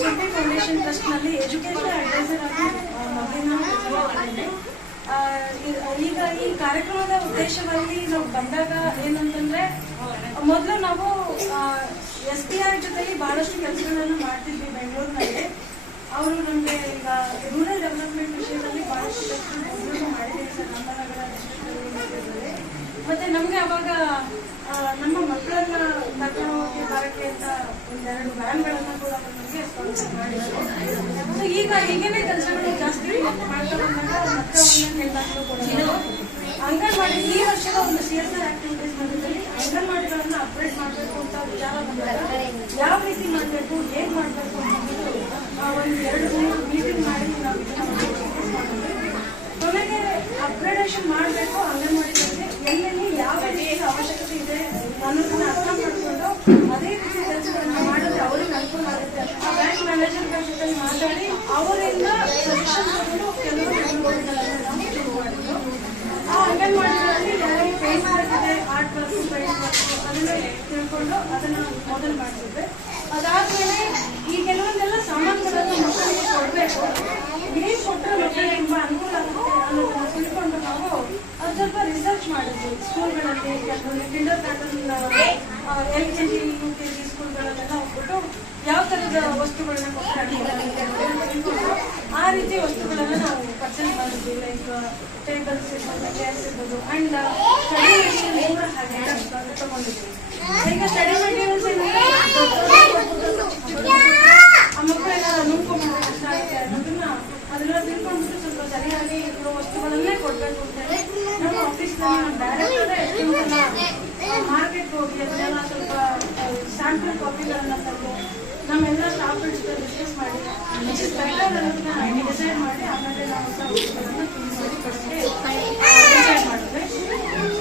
Subbi foundation ಟ್ರಸ್ಟ್ನಲ್ಲಿ educational adviser ಆಗಿ ಮಾಡಿದ್ದೇನೆ. ಈಗ ಈ ಕಾರ್ಯಕ್ರಮದ ಉದ್ದೇಶವಾಗಿ ನಾವು ಬಂದಾಗ ಏನಂತಂದ್ರೆ, ಮೊದಲು ನಾವು SBI ಜೊತೆಲಿ ಬಹಳಷ್ಟು ಕೆಲಸಗಳನ್ನು ಮಾಡ್ತಿದ್ವಿ ಬೆಂಗಳೂರಿನಲ್ಲಿ. ಅವರು ನಮಗೆ ಈಗ ರೂರಲ್ ಡೆವಲಪ್ಮೆಂಟ್ ವಿಷಯದಲ್ಲಿ ಬಹಳಷ್ಟು ಕೆಲಸ ಮಾಡಿದ್ದೀವಿ ಸರ್ ನಮ್ಮ ನಗರ ಡಿಸ್ಟ್ರಿಕ್ಟಲ್ಲಿ. ಮತ್ತೆ ನಮಗೆ ಅವಾಗ ನಮ್ಮ ಮಕ್ಕಳನ್ನ ಕರ್ಕೊಂಡು ಹೋಗಿ ಬರಕ್ಕೆ ಅಂತ ಒಂದೆರಡು ವ್ಯಾನ್ಗಳನ್ನ ಕೂಡ ನಮಗೆ ಸ್ಪಾನ್ಸರ್ ಮಾಡಿದ್ರು. ಸೊ ಈಗ ಹೀಗೇನೆ ಕೆಲಸಗಳು ಜಾಸ್ತಿ ಮಾಡ್ತಾ ಬಂದಾಗ ಮತ್ತೆ ಹೆಣ್ಮಕ್ಳು ಕೂಡ ಅಂಗನವಾಡಿ ಈ ವರ್ಷದ ಒಂದು CSR ಆಕ್ಟಿವಿಟೀಸ್ ಮಧ್ಯದಲ್ಲಿ ಅಂಗನವಾಡಿಗಳನ್ನ ಅಪ್ಗ್ರೇಡ್ ಮಾಡಬೇಕು ಅಂತ ವಿಚಾರ ಬಂದಾಗ ಯಾವ ರೀತಿ ಮಾಡಬೇಕು, ಹೇಗೆ ಮಾಡಬೇಕು ಅನ್ನೋದು ಒಂದು 2-3 ಮೀಟಿಂಗ್ ಮಾಡಿ ನಾವು ಕೊನೆಗೆ ಅಪ್ಗ್ರೇಡೇಷನ್ ಮಾಡಬೇಕು. ಅಂಗನವಾಡಿಗಳಿಗೆ ಎಲ್ಲೆಲ್ಲಿ ಯಾವ ರೀತಿಯ ಅವಶ್ಯಕತೆ ಇದೆ ಅನ್ನೋದನ್ನ ಅರ್ಥ ಮಾಡಿಕೊಂಡು ಅದೇ ರೀತಿ ಕೆಲಸಗಳನ್ನ ಮಾಡಿದ್ರೆ ಅವ್ರಿಗೆ ಅನುಕೂಲ ಆಗುತ್ತೆ. ಆ ಬ್ಯಾಂಕ್ ಮ್ಯಾನೇಜರ್ಗಳ ಜೊತೆ ಮಾತಾಡಿ ಅವರಿಂದ ಸಜೆಷನ್ ತಗೊಂಡು ಕೆಲವು ಅಂಗನವಾಡಿಗಳನ್ನು ನಾವು ಶುರು ಮಾಡಿದ್ರು. ಆ ಅಂಗನವಾಡಿಗಳಲ್ಲಿ ಯಾರಿಗೆ ಪೇಂಟ್ ಮಾಡಿದೆ, ಆರ್ಟ್ ವರ್ಕ್, ಪೇಂಟ್ ವರ್ಕ್ ಅದನ್ನ ತಿಳ್ಕೊಂಡು ಅದನ್ನ ಮೊದಲು ಮಾಡಿಸಿದ್ದೆ. ಅದಾದ್ಮೇಲೆ ಈ ಕೆಲವೊಂದೆಲ್ಲ ಸಾಮಾನುಗಳನ್ನು ಮಕ್ಕಳಿಗೆ ಕೊಡಬೇಕು, ಏನ್ ಕೊಟ್ಟರೆ ಮಕ್ಕಳಿಗೆ ತುಂಬಾ ಅನುಕೂಲ ಆಗುತ್ತೆ ಅನ್ನೋದನ್ನ ತಿಳ್ಕೊಂಡು ನಾವು ಅದು ಸ್ವಲ್ಪ ರಿಸರ್ಚ್ ಮಾಡಿದ್ವಿ. ಸ್ಕೂಲ್ಗಳಲ್ಲಿ ಕೆಲವೊಂದು ಕಿಂಡರ್ ಗಾರ್ಟನ್, LKG, UKG ಸ್ಕೂಲ್ಗಳಲ್ಲೆಲ್ಲ ಹೋಗ್ಬಿಟ್ಟು ಯಾವ ತರದ ವಸ್ತುಗಳನ್ನ ಕೊಟ್ಟರೆ ಆ ರೀತಿ ವಸ್ತುಗಳನ್ನ ನಾವು ಪರ್ಚೇಸ್ ಮಾಡಿದ್ವಿ. ಲೈಕ್ ಟೇಬಲ್ಸ್ ಇರ್ಬೋದು, ಚೇರ್ಸ್ ಇರ್ಬೋದು, ಅಂಡ್ ಸ್ಟಡಿ ಮೆಟೀರಿಯಲ್ಸ್ ಕೂಡ ಹಾಗೆ ತಗೊಂಡಿದ್ವಿ. ಈಗ ಸ್ಟಡಿ ಮೆಟೀರಿಯಲ್ಸ್ ಆ ಮಕ್ಕಳೆಲ್ಲ ನುಂಗ್ಕೊಂಡ್ಬಿಟ್ಟು ಕಷ್ಟ ಆಗುತ್ತೆ ಅನ್ನೋದನ್ನ ಅದೆಲ್ಲ ತಿಳ್ಕೊಂಡ್ಬಿಟ್ಟು ಸ್ವಲ್ಪ ಸರಿಯಾಗಿ ಇರೋ ವಸ್ತುಗಳನ್ನೇ ಕೊಡ್ಬೇಕು ಅಂತ ಹೇಳಿ ನಮ್ಮ ಆಫೀಸ್ನಲ್ಲಿ ನಮ್ಮ ಡೈರೆಕ್ಟರೇ ಮಾರ್ಕೆಟ್ ಹೋಗಿ ಅದನ್ನೆಲ್ಲ ಸ್ವಲ್ಪ ಸ್ಯಾಂಪಲ್ ಕಾಪಿಗಳನ್ನ ತಂದು ನಮ್ಮೆಲ್ಲ ಸ್ಟಾಫ್ ಜೊತೆ ಡಿಸ್ಕಸ್ ಮಾಡಿ ಬೆಟರ್ ಅನ್ನೋದನ್ನ ಡಿಸೈಡ್ ಮಾಡಿ ಆಮೇಲೆ ನಾವು ವಸ್ತುಗಳನ್ನ ಮಾಡಿ ಕೊಡೋಕ್ಕೆ ಡಿಸೈಡ್ ಮಾಡಿದ್ವಿ.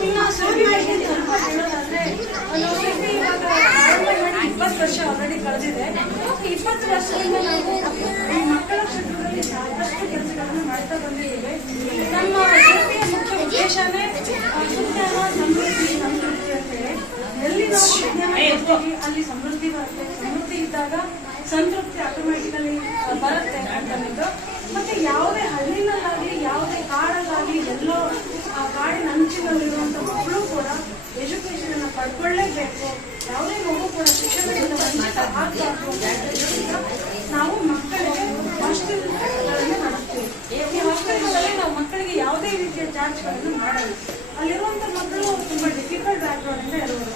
ಇನ್ನು ಸುಬ್ಬಿ ಬಗ್ಗೆ ಸ್ವಲ್ಪ ಹೇಳೋದಾದ್ರೆ, ನಾವು ಸುಬ್ಬಿ ಇವಾಗ 20 ವರ್ಷ ಆಲ್ರೆಡಿ ಕಳೆದಿದೆ. 20 ವರ್ಷದಿಂದ ನಾವು ಈ ಮಕ್ಕಳ ಕ್ಷೇತ್ರದಲ್ಲಿ ಸಾಕಷ್ಟು ಕೆಲಸಗಳನ್ನು ಮಾಡ್ತಾ ಬಂದಿದ್ದೇವೆ. ನಮ್ಮ ಸುಬ್ಬಿಯ ಮುಖ್ಯ ಉದ್ದೇಶನೇ ಸುಜ್ಞಾನ, ಸಮೃದ್ಧಿ, ಸಂಸ್ಕೃತಿ ಅಂತ ಹೇಳಿ. ಎಲ್ಲಿ ನಾವು ವಿಜ್ಞಾನ ಕೊಡ್ತೀವಿ ಅಲ್ಲಿ ಸಮೃದ್ಧಿ ಬರುತ್ತೆ. ಸಮೃದ್ಧಿ ಇದ್ದಾಗ ಸಂತೃಪ್ತಿ ಆಟೋಮ್ಯಾಟಿಕಲಿ ಬರುತ್ತೆ ಅಂತಂದಿದ್ದು. ಮತ್ತೆ ಯಾವುದೇ ಹಳ್ಳಿನಲ್ಲಾಗಲಿ ಯಾವುದೇ ಕಾಡಲ್ಲಾಗಲಿ ಎಲ್ಲೋ ಆ ಕಾಡಿನ ಅಂಚಿನಲ್ಲಿರುವಂತ ಮಕ್ಕಳು ಕೂಡ ಎಜುಕೇಶನ್ ಅನ್ನ ಪಡ್ಕೊಳ್ಳೇಬೇಕು. ಯಾವುದೇ ಮಗು ಕೂಡ ಶಿಕ್ಷಣದಿಂದ ವಂಚಿತ ಆಗಬಾರ್ದು. ನಾವು ಮಕ್ಕಳಿಗೆ ಹಾಸ್ಟೆಲ್ಗಳನ್ನು ನಡೆಸ್ತೀವಿ. ಈ ಹಾಸ್ಟೆಲ್ಗಳಲ್ಲಿ ನಾವು ಮಕ್ಕಳಿಗೆ ಯಾವುದೇ ರೀತಿಯ ಚಾರ್ಜ್ಗಳನ್ನು ಮಾಡಲ್ಲ. ಅಲ್ಲಿರುವಂತ ಮಕ್ಕಳು ತುಂಬಾ ಡಿಫಿಕಲ್ಟ್ ಬ್ಯಾಕ್ಗ್ರೌಂಡ್ ಇಂದ ಇರೋರು.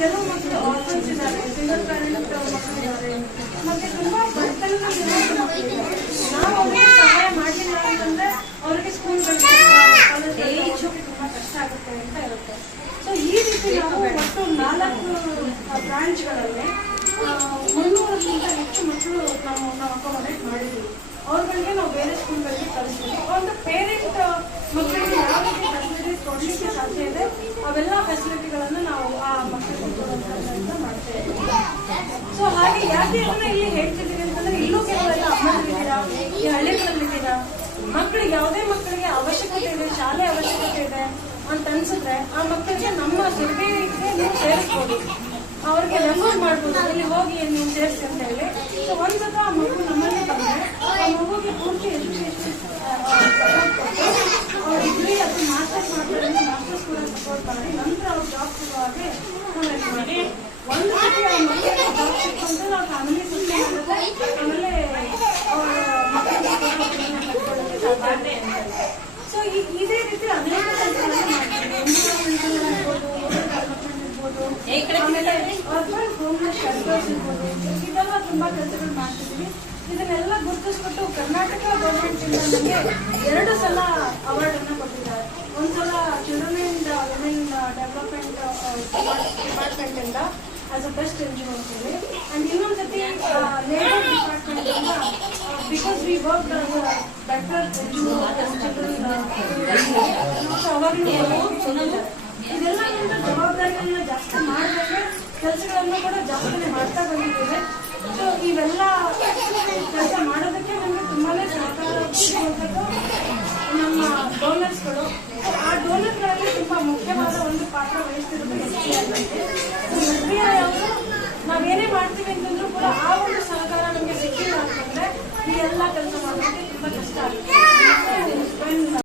ಕೆಲವು ಮಕ್ಕಳು ಆರ್ಫನ್ಸ್ ಇದ್ದಾರೆ, ಸಿಂಗಲ್ ಪ್ಯಾರೆಂಟ್ ಮಕ್ಕಳಿದ್ದಾರೆ, ಮತ್ತೆ ತುಂಬಾ ಬಡತನದಲ್ಲಿರುವಂತ ಮಕ್ಕಳಿದ್ದಾರೆ. ನಾವು ಅವ್ರಿಗೆ ಸಹಾಯ ಮಾಡಲಿಲ್ಲ ಅಂತಂದ್ರೆ ಅವ್ರಿಗೆ ಸ್ಕೂಲ್ಗಳಿಗೆ ಕಾಲೇಜಲ್ಲಿ ತುಂಬಾ ಕಷ್ಟ ಆಗುತ್ತೆ ಅಂತ ಇರುತ್ತೆ. ಸೊ ಈ ರೀತಿ ನಾವು ಒಟ್ಟು 4 ಬ್ರಾಂಚ್ಗಳಲ್ಲಿ 300ಕ್ಕಿಂತ ಹೆಚ್ಚು ಮಕ್ಕಳು ನಾವು ಅಕಾಮಡೇಟ್ ಮಾಡಿದ್ದೀವಿ. ಅವ್ರುಗಳಿಗೆ ನಾವು ಬೇರೆ ಸ್ಕೂಲ್ಗಳಿಗೆ ಕಳಿಸ್ತೀವಿ. ಒಂದು ಪೇರೆಂಟ್ ಮಕ್ಕಳಿಗೆ ಯಾವ ರೀತಿ ಫೆಸಿಲಿಟೀಸ್ ಕೊಡಲಿಕ್ಕೆ ಸಾಧ್ಯ ಇದೆ ಅವೆಲ್ಲ ಫೆಸಿಲಿಟಿಗಳನ್ನು ನಾವು ಆ ಮಕ್ಕಳಿಗೆ ಕೊಡುವಂತ ಮಾಡ್ತೇವೆ. ಸೊ ಹಾಗೆ ಯಾಕೆ ಅದನ್ನ ಇಲ್ಲಿ ಹೇಳ್ತಿದ್ದೀವಿ ಅಂತಂದ್ರೆ, ಇಲ್ಲೂ ಕೆಲವೆಲ್ಲ ಅಮ್ಮಗಳಿದ್ದೀರಾ, ಈ ಹಳ್ಳಿಗಳಲ್ಲಿದ್ದೀರಾ, ಮಕ್ಕಳಿಗೆ ಯಾವುದೇ ಮಕ್ಕಳಿಗೆ ಅವಶ್ಯಕತೆ ಇದೆ, ಶಾಲೆ ಅವಶ್ಯಕತೆ ಇದೆ ಅಂತ ಅನ್ಸಿದ್ರೆ ಆ ಮಕ್ಕಳಿಗೆ ನಮ್ಮ ಸುಬ್ಬಿಗೆ ನೀವು ಸೇರಿಸ್ಬೋದು, ಅವ್ರಿಗೆ ರೆಫರ್ ಮಾಡ್ಬೋದು, ಇಲ್ಲಿ ಹೋಗಿ ನೀವು ಸೇರಿಸಿ ಅಂತ ಹೇಳಿ. ಸೊ ಒಂದ್ಸತ ಆ ಮಗು ನಮ್ಮಲ್ಲಿ ಬಂದ್ರೆ ಆ ಮಗುಗೆ ಪೂರ್ತಿ ಎಜುಕೇಶನ್ ಅವ್ರ ಡಿಗ್ರಿ ಅದು ಮಾಸ್ಟರ್ಸ್ ಮಾಡ್ತಾರೆ, ಮಾಸ್ಟರ್ಸ್ ಕೂಡ ಸಪೋರ್ಟ್ ಮಾಡಿ ನಂತರ ಅವ್ರು ಜಾಬ್ ಸಿಗುವಾಗೆ ಮಾಡಿ. ಒಂದು ಸತಿ ಆ ಮಕ್ಕಳಿಗೆ ಜಾಬ್ ಸಿಕ್ಕಂದ್ರೆ ನಾವು ಫ್ಯಾಮಿಲಿ ಸುಮ್ಮನೆ ಆಗುತ್ತೆ. ಆಮೇಲೆ ಅವ್ರ ಮಕ್ಕಳಿಗೆ ಸಾಧ್ಯ ಅಂತ. ಸೊ ಇದೇ ರೀತಿ ಅನೇಕ ಕೆಲಸಗಳನ್ನು ಮಾಡ್ತೀವಿ. ಆಮೇಲೆ ಅರ್ಬನ್ ಹೋಮ್ಲೆಸ್ ಶೆಲ್ಟರ್ಸ್ ಇರ್ಬೋದು, ಇದೆಲ್ಲ ತುಂಬಾ ಕೆಲಸಗಳು ಮಾಡ್ತಿದ್ದೀವಿ. ಇದನ್ನೆಲ್ಲ ಗುರುತಿಸ್ಬಿಟ್ಟು ಕರ್ನಾಟಕ ಗೌರ್ಮೆಂಟ್ ಇಂದ ನಮಗೆ 2 ಸಲ ಅವಾರ್ಡ್ ಅನ್ನ ಕೊಟ್ಟಿದ್ದಾರೆ. ಒಂದ್ಸಲ children and women development department ಇಂದ ಆಸ್ ಅ ಬೆಸ್ಟ್ NGO ಅಂತ ಹೇಳಿ, ಅಂಡ್ ಇನ್ನೊಂದ್ಸತಿ ಲೇಬರ್ ಡಿಪಾರ್ಟ್ಮೆಂಟ್ ಇಂದ because we work better NGO ಅವಾಗಲೂ ಇದೆಲ್ಲ ಜವಾಬ್ದಾರಿಗಳನ್ನ ಜಾಸ್ತಿ ಮಾಡಿದ್ರೆ ಕೆಲಸಗಳನ್ನ ಕೂಡ ಜಾಸ್ತಿನೇ ಮಾಡ್ತಾ ಬಂದಿದ್ದೇವೆ. ಸೊ ಇವೆಲ್ಲ ಕೆಲಸ ಮಾಡೋದಕ್ಕೆ ನಮಗೆ ತುಂಬಾನೇ ಸಹಕಾರ ನಮ್ಮ ಡೋನರ್ಸ್ಗಳು. ಆ ಡೋನರ್ಗಳಲ್ಲಿ ತುಂಬಾ ಮುಖ್ಯವಾದ ಒಂದು ಪಾತ್ರ ವಹಿಸ್ತಿರೋದು SBI. SBI ಅವರು ನಾವೇನೇ ಮಾಡ್ತೀವಿ ಅಂತಂದ್ರೂ ಕೂಡ ಆ ಒಂದು ಸಹಕಾರ ನಮಗೆ ಎಲ್ಲ ಕೆಲಸ ಮಾಡೋದಕ್ಕೆ ತುಂಬ ಕಷ್ಟ